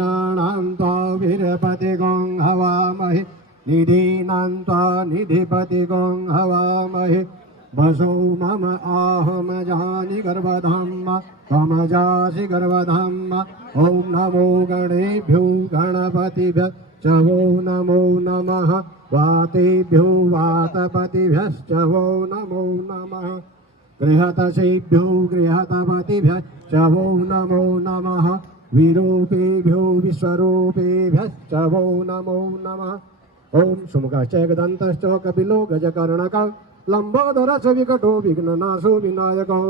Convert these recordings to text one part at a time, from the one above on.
इंद्रियाणां त्वा वीरपतिगं हवामहे निधीनां त्वा निधिपतिगं हवामहे वसो मम आहम जानि गर्भधाम्मा त्वमजासि गर्भधाम्मा ॐ नमो गणेभ्यो गणपतिभ्यश्च वो नमो नमः वातेभ्यो वातपतिभ्यश्च वो नमो नमः गृहतसेभ्यो गृहतपतिभ्यश्च वो नमो नमः विरूपेभ्यो विश्वरूपेभ्यश्च वो नमो नमः ॐ सुमुखश्च एकदन्तश्च कपिलो गजकर्णकः लंबोदरश्च विकटो विघ्ननाशो विनायकः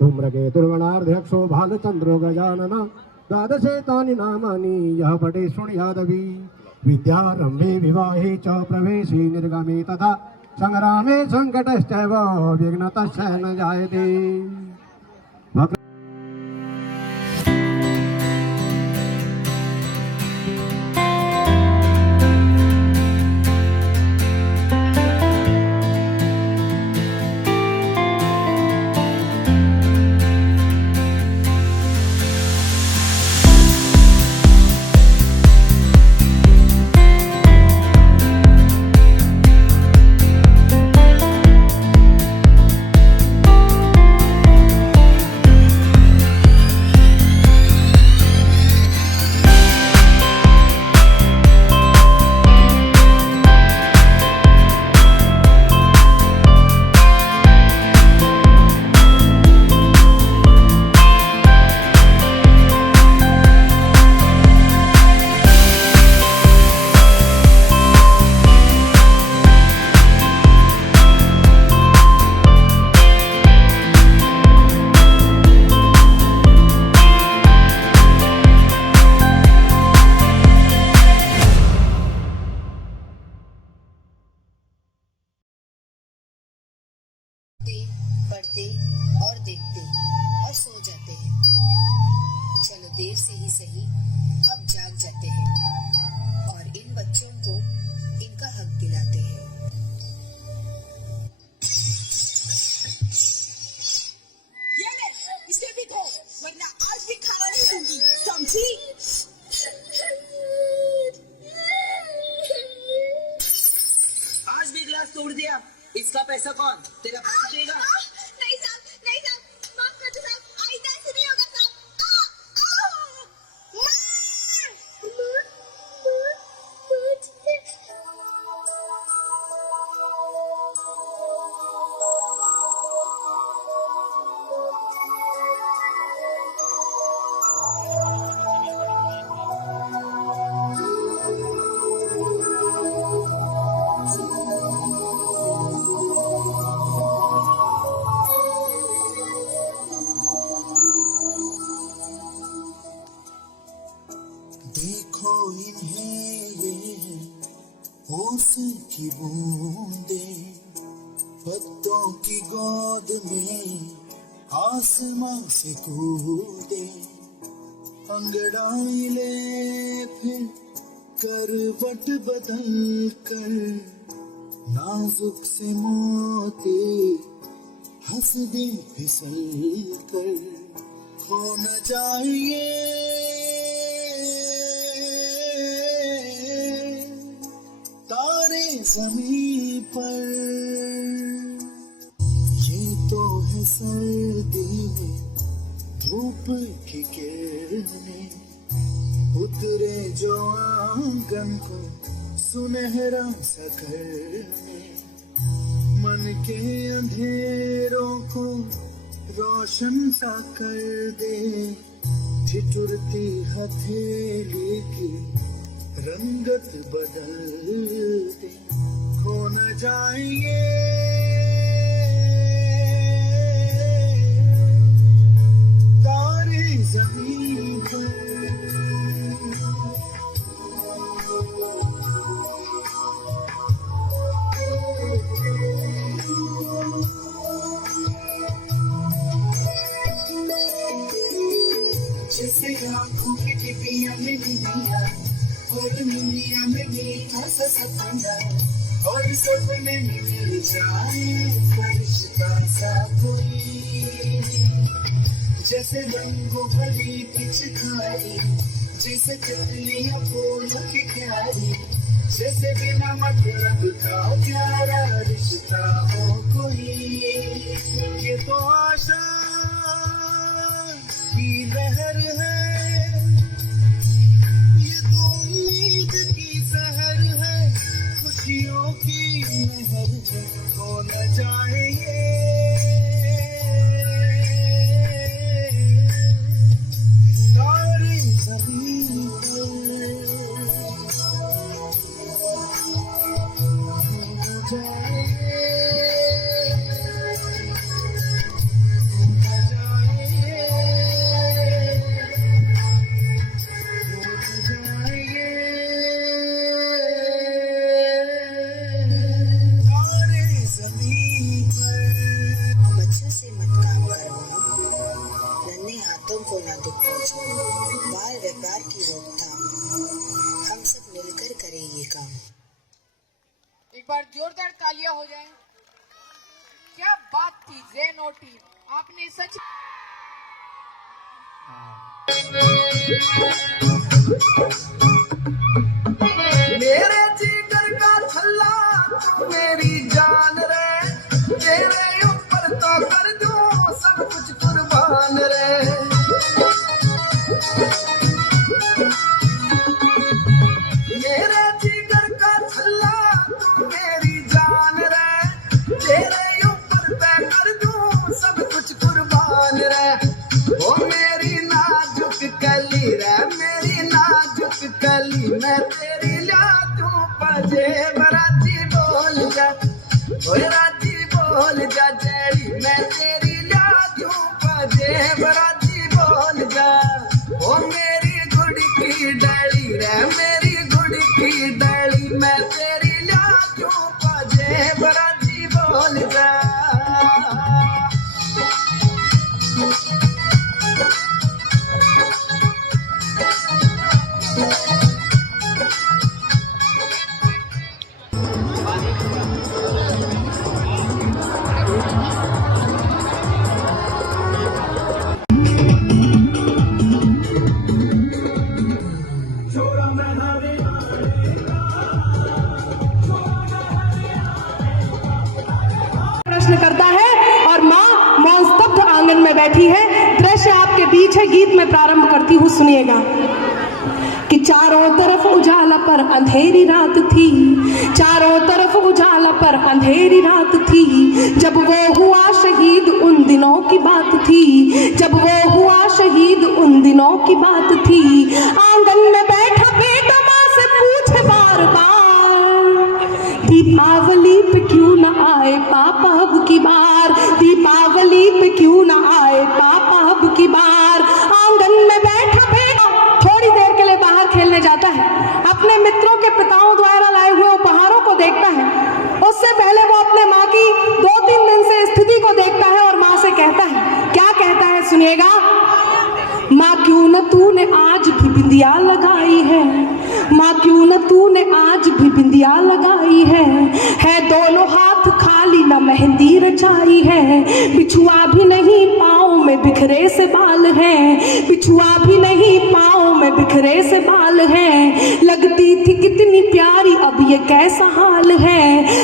धूम्रकेतुर्गणाध्यक्षो भालचन्द्रो गजानन द्वादशेतानि नामानि यः पठे शृणुयादपि विद्यारम्भे विवाहे च प्रवेशे निर्गमे तथा संग्रामे संकटश्चैव विघ्नतश्च न जायते। पढ़ते और देखते और सो जाते हैं। चलो देर से ही सही अब जाग जाते हैं और इन बच्चों को इनका हक दिलाते हैं। ये ले, इसे भी दो, वरना आज भी खाना नहीं दूंगी, समझी? आज भी गिलास तोड़ दिया, इसका पैसा कौन तेरा पैसा देगा? नहीं साहब, माफ कर दो साहब, आइंदा ऐसे नहीं होगा साहब। देखो इन्हें ये होश की बूंदें पत्तों की गोद में आसमां से कूदे अंगड़ाई ले फिर करवट बदल कर नाजुक से मोती हंस दे फिसल कर खो न जाइए तारे ज़मीन पर। ये तो है सर्दी में धूप की किरणें उतरे जो आंगन को सुनहरा सा करने मन के अंधेरों को रोशन सा कर दे ठिठुरती हथेली की रंगत बदल दे खो न जाइए तारे ज़मीन पर। जैसे आँखों की टिपियाँ में दुनिया और दुनिया में मीठा सा सपना और सपने में मिल जाए फरिश्ता सा कोई जैसे रंगों भरी पिचकारी जैसे तितलियां फूलों की क्यारी, जैसे बिना मतलब का प्यारा रिश्ता हो कोई। ये तो आशा की लहर है, ये तो उम्मीद की सहर है, खुशियों की लहर है, खो न जाए ये तारे ज़मीन पर। बच्चों से मत काम करवाओ, नन्हे हाथों को ना दुख पहुंचाओ। बाल व्यापार की रोकथाम, हम सब मिलकर करें ये काम। एक बार जोरदार तालियां हो जाएं। क्या बात थी ज़ेनो टीम, आपने सच मेरे जिगर का छल्ला तू मेरी जान रे, तेरे ऊपर तो कर दूं सब कुछ कुर्बान रे। मेरे जिगर का छल्ला तू मेरी जान रे, तेरे ऊपर मैं कर दूं सब कुछ कुर्बान रे। ओ मेरी नाजुक कली रे, मेरी नाजुक कली, मैं तेरी ला दूं पजेब। राजी बोल जा, ओए राजी बोल जा, जेड़ी मैं तेरी ला दूं पजेब। राजी बोल जा, ओ मेरी गुड़ की डाली रे, मेरी गुड़ की डाली, मैं तेरी ला दूं पजेब। राजी बोल जा। प्रश्न करता है और माँ मौन स्तब्ध आंगन में बैठी है। दृश्य आपके बीच है, गीत में प्रारंभ करती हूँ, सुनिएगा। कि चारों तरफ उजाला पर अंधेरी रात थी, चारों तरफ उजाला पर अंधेरी रात थी, जब वो हुआ शहीद उन दिनों की बात थी, जब वो हुआ शहीद उन दिनों की बात थी। आंगन में बैठा बेटा माँ से पूछे बार बार, दीपावली पे क्यों ना आए पापा अब की बार, दीपावली पे क्यों ना आए पापा अब की बार। आंगन में बैठा बेटा थोड़ी देर के लिए बाहर खेलने जाता है, अपने मित्रों के पिताओं द्वारा लाए हुए उपहारों को देखता है। उससे पहले वो अपने माँ की 2-3 दिन से स्थिति को देखता है और माँ से कहता है, क्या कहता है सुनिएगा। माँ क्यों न तूने आज भी बिंदिया लगाई है, माँ क्यों न तूने आज भी बिंदिया लगाई है दोनों हाथ खाली न मेहंदी रचाई है, बिछुआ भी नहीं पाँव में बिखरे से बाल हैं, बिछुआ भी नहीं पाँव में बिखरे से बाल हैं। लगती थी कितनी प्यारी अब ये कैसा हाल है,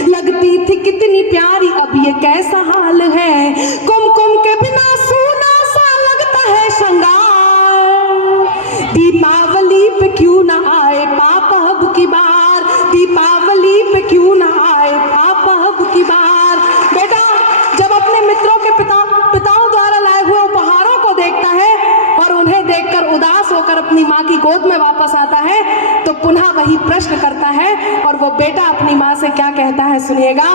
लगती थी कितनी प्यारी अब ये कैसा हाल है। कुमकुम के बिना सूना सा लगता है श्रृंगार, दीपावली पे क्यों ना आए पापा अब की बार, दीपावली पे क्यों ना आए पापा अब की बार। बेटा जब अपने मित्रों के पिताओं द्वारा लाए हुए उपहारों को देखता है और उन्हें देखकर उदास होकर अपनी माँ की गोद में वापस आता है, तो पुनः वही प्रश्न करता है और वो बेटा अपनी माँ से क्या कहता है सुनिएगा।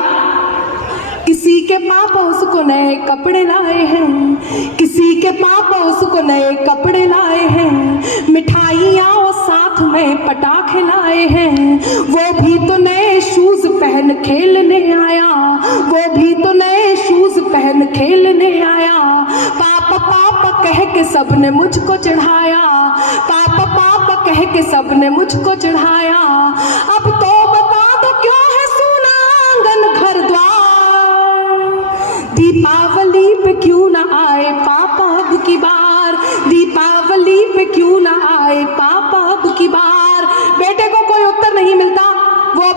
किसी के पापा उसको नए कपड़े लाए हैं, किसी के पापा उसको नए कपड़े लाए हैं, मिठाइयाँ और साथ में पटाखे लाए हैं, वो भी तो नए शूज पहन खेलने आया, वो भी तो नए शूज पहन खेलने आया। पापा पापा कह के सबने मुझको चढ़ाया, पापा पापा कह के सबने मुझको चढ़ाया। अब तो बता दो क्यों है सूना आंगन घर द्वार, दीपावली पे क्यों ना आए पापा अब की बार, दीपावली पे क्यों ना आए पापा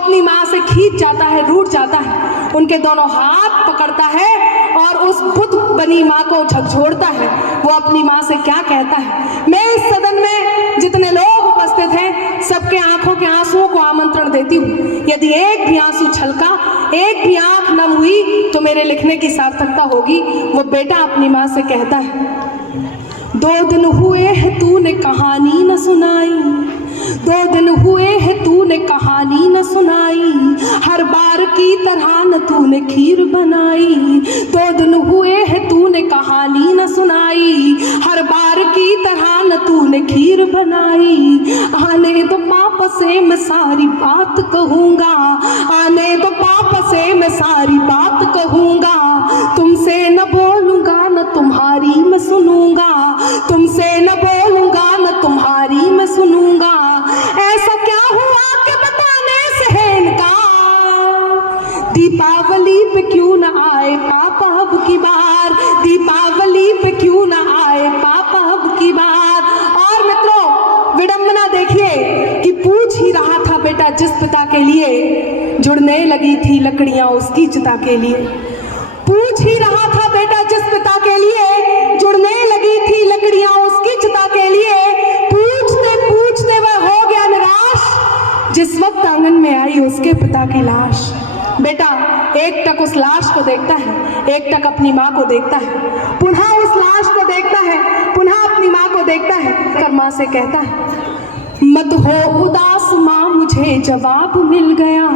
अपनी माँ से खींच जाता है, रूठ जाता है, उनके दोनों हाथ पकड़ता है और उस बुत बनी माँ को झकझोरता है। वो अपनी माँ से क्या कहता है? मैं इस सदन में जितने लोग उपस्थित हैं सबके आंखों के आंसुओं को आमंत्रण देती हूँ। यदि एक भी आंसू छलका, एक भी आंख नम हुई तो मेरे लिखने की सार्थकता होगी। वो बेटा अपनी माँ से कहता है, 2 दिन हुए हैं तूने कहानी न सुनाई, 2 दिन हुए हैं तूने कहानी न सुनाई, हर बार की तरह न तूने खीर बनाई। 2 दिन हुए हैं तूने कहानी न सुनाई, हर बार की तरह न तूने खीर बनाई। आने दो पापा से मैं सारी बात कहूँगा, आने दो पापा से मैं सारी बात कहूँगा, तुमसे न बोलूँगा न तुम्हारी मैं सुनूँगा, तुमसे न बोलूँगा न तुम्हारी मैं सुनूँगा। ऐसा क्या हुआ कि बताने से है इनकार, दीपावली पे क्यों न आए पापा अब की बार, दीपावली पे क्यों न आए पापा अब की बार। और मित्रों, विडंबना देखिए कि पूछ ही रहा था बेटा जिस पिता के लिए जुड़ने लगी थी लकड़ियां उसकी चिता के लिए, पूछ ही रहा था बेटा जिस पिता के लिए जुड़ने लगी थी लकड़ियां उसकी चिता के लिए। पूछते पूछते वह हो गया निराश जिस वक्त आंगन में आई उसके पिता की लाश। बेटा एक टक उस लाश को देखता है, एक टक अपनी माँ को देखता है, पुनः उस लाश को देखता है, पुनः अपनी माँ को देखता है, कर माँ से कहता है, मत हो उदास माँ मुझे जवाब मिल गया,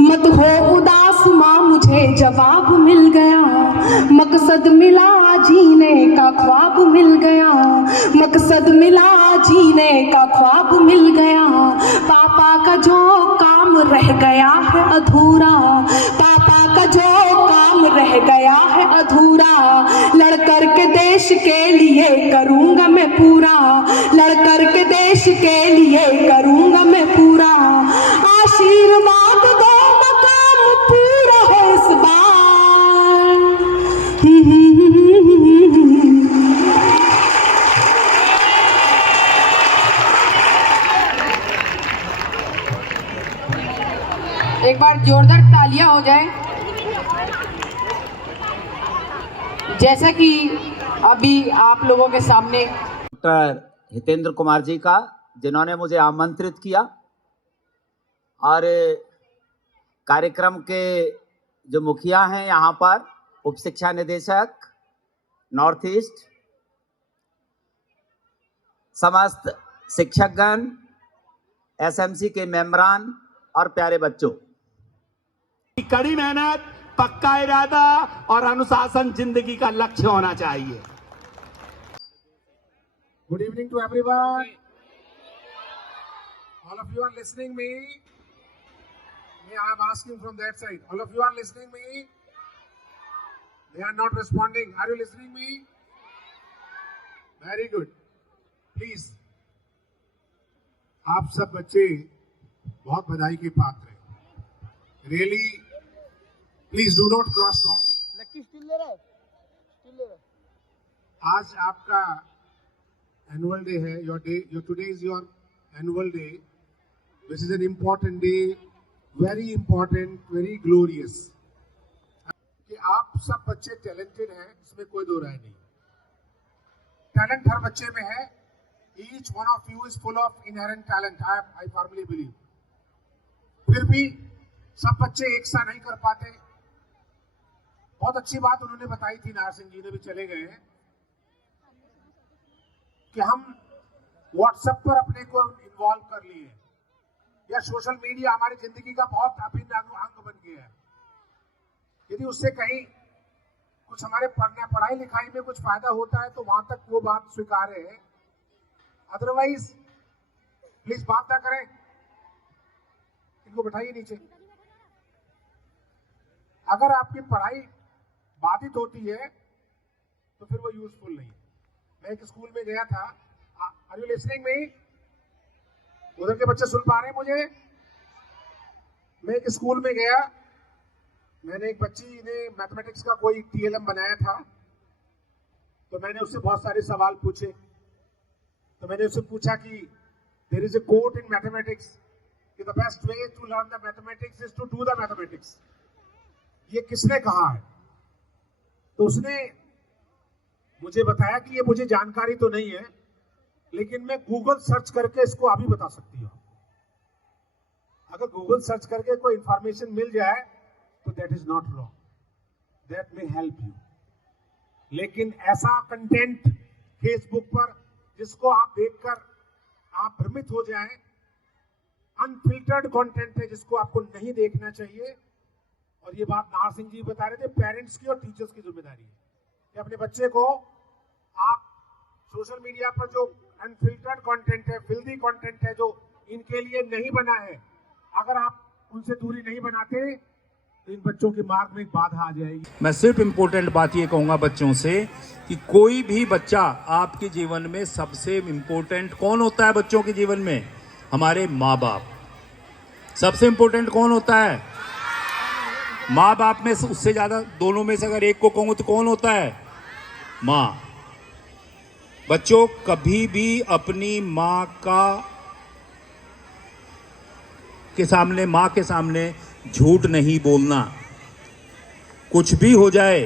मत हो उदास माँ मुझे जवाब मिल गया, मकसद मिला जीने का ख्वाब मिल गया, मकसद मिला जीने का ख्वाब मिल गया। पापा का जो काम रह गया है अधूरा, पापा का जो काम रह गया है अधूरा, लड़कर के देश के लिए करूँगा मैं पूरा, लड़कर के देश के लिए करूँगा मैं पूरा। आशीर्वाद दो मकाम पूरा हो इस बार। एक बार जोरदार तालियां हो जाए। जैसा कि अभी आप लोगों के सामने डॉक्टर हितेंद्र कुमार जी का, जिन्होंने मुझे आमंत्रित किया, और कार्यक्रम के जो मुखिया हैं यहाँ पर, उप शिक्षा निदेशक नॉर्थ ईस्ट, समस्त शिक्षकगण, एसएमसी के मेंबरान और प्यारे बच्चों, कड़ी मेहनत, पक्का इरादा और अनुशासन जिंदगी का लक्ष्य होना चाहिए। Good evening to everyone. All of you are listening me. I am asking from that side. All of you are listening me. They are not responding. Are you listening me? Very good. Please. आप सब बच्चे बहुत बधाई के पात्र हैं। Really, please do not cross talk. आज आपका एनुअल डे है, your today is your annual day, which is an important day, very important, very glorious. कि आप सब बच्चे टैलेंटेड हैं, इसमें कोई दो राय नहीं। टैलेंट हर बच्चे में है। Each one of you is full of inherent talent. I firmly believe. फिर भी सब बच्चे एक सा नहीं कर पाते। बहुत अच्छी बात उन्होंने बताई थी, नार सिंह जी ने भी चले गए हैं, कि हम व्हाट्सएप पर अपने को इन्वॉल्व कर लिए, या सोशल मीडिया हमारी जिंदगी का बहुत अभिन्न अंग बन गया है। यदि उससे कहीं कुछ हमारे पढ़ाई लिखाई में कुछ फायदा होता है तो वहां तक वो बात स्वीकार्य है, अदरवाइज प्लीज बात ना करें। इनको बैठाइए नीचे। अगर आपकी पढ़ाई बाधित होती है तो फिर वो यूजफुल नहीं है। मैं एक स्कूल में गया था, आर यू लिसनिंग मी? उधर के बच्चे सुन पा रहे हैं मुझे? मैं एक स्कूल में गया, मैंने एक बच्ची ने मैथमेटिक्स का कोई टीएलएम बनाया था, तो मैंने उससे बहुत सारे सवाल पूछे। तो मैंने उससे पूछा कि there is a quote in mathematics कि the best way to learn the mathematics is to do the mathematics. ये किसने कहा है? तो उसने मुझे बताया कि ये मुझे जानकारी तो नहीं है, लेकिन मैं गूगल सर्च करके इसको अभी बता सकती हूँ। अगर गूगल सर्च करके कोई इंफॉर्मेशन मिल जाए तो that is not wrong, that may help you. लेकिन ऐसा कंटेंट फेसबुक पर जिसको आप देखकर आप भ्रमित हो जाएं, अनफिल्टर्ड कंटेंट है जिसको आपको नहीं देखना चाहिए। और ये बात नाहर सिंह जी बता रहे थे, पेरेंट्स की और टीचर्स की जिम्मेदारी है कि अपने बच्चे को आप सोशल मीडिया पर जो अनफिल्टर्ड कंटेंट है, फिल्दी कंटेंट है, जो इनके लिए नहीं बना है, अगर आप उनसे दूरी नहीं बनाते तो इन बच्चों के मार्ग में एक बाधा आ जाएगी। मैं सिर्फ इम्पोर्टेंट बात ये कहूँगा बच्चों से कि कोई भी बच्चा आपके जीवन में सबसे इम्पोर्टेंट कौन होता है? बच्चों के जीवन में हमारे माँ बाप। सबसे इम्पोर्टेंट कौन होता है? माँ बाप में उससे ज़्यादा, दोनों में से अगर एक को कहूँ तो कौन होता है? माँ। बच्चों, कभी भी अपनी माँ के सामने झूठ नहीं बोलना। कुछ भी हो जाए,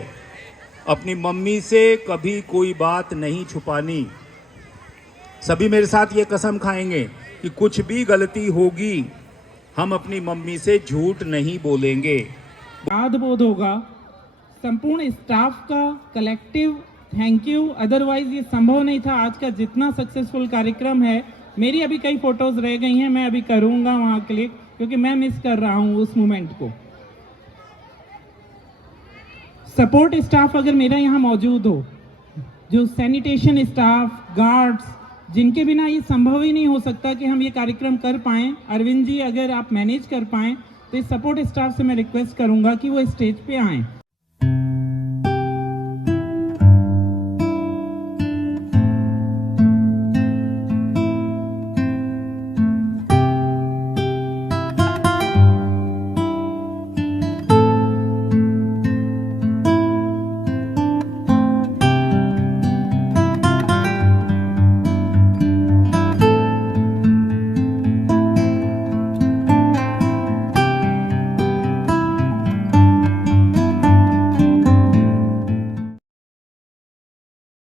अपनी मम्मी से कभी कोई बात नहीं छुपानी। सभी मेरे साथ ये कसम खाएंगे कि कुछ भी गलती होगी, हम अपनी मम्मी से झूठ नहीं बोलेंगे। याद बोध होगा संपूर्ण स्टाफ का कलेक्टिव थैंक यू, अदरवाइज ये संभव नहीं था। आज का जितना सक्सेसफुल कार्यक्रम है, मेरी अभी कई फोटोज रह गई हैं, मैं अभी करूंगा वहां क्लिक, क्योंकि मैं मिस कर रहा हूं उस मोमेंट को। सपोर्ट स्टाफ अगर मेरा यहाँ मौजूद हो, जो सैनिटेशन स्टाफ, गार्ड्स, जिनके बिना ये संभव ही नहीं हो सकता कि हम ये कार्यक्रम कर पाएं। अरविंद जी, अगर आप मैनेज कर पाएं तो इस सपोर्ट स्टाफ से मैं रिक्वेस्ट करूंगा कि वो स्टेज पे आएं।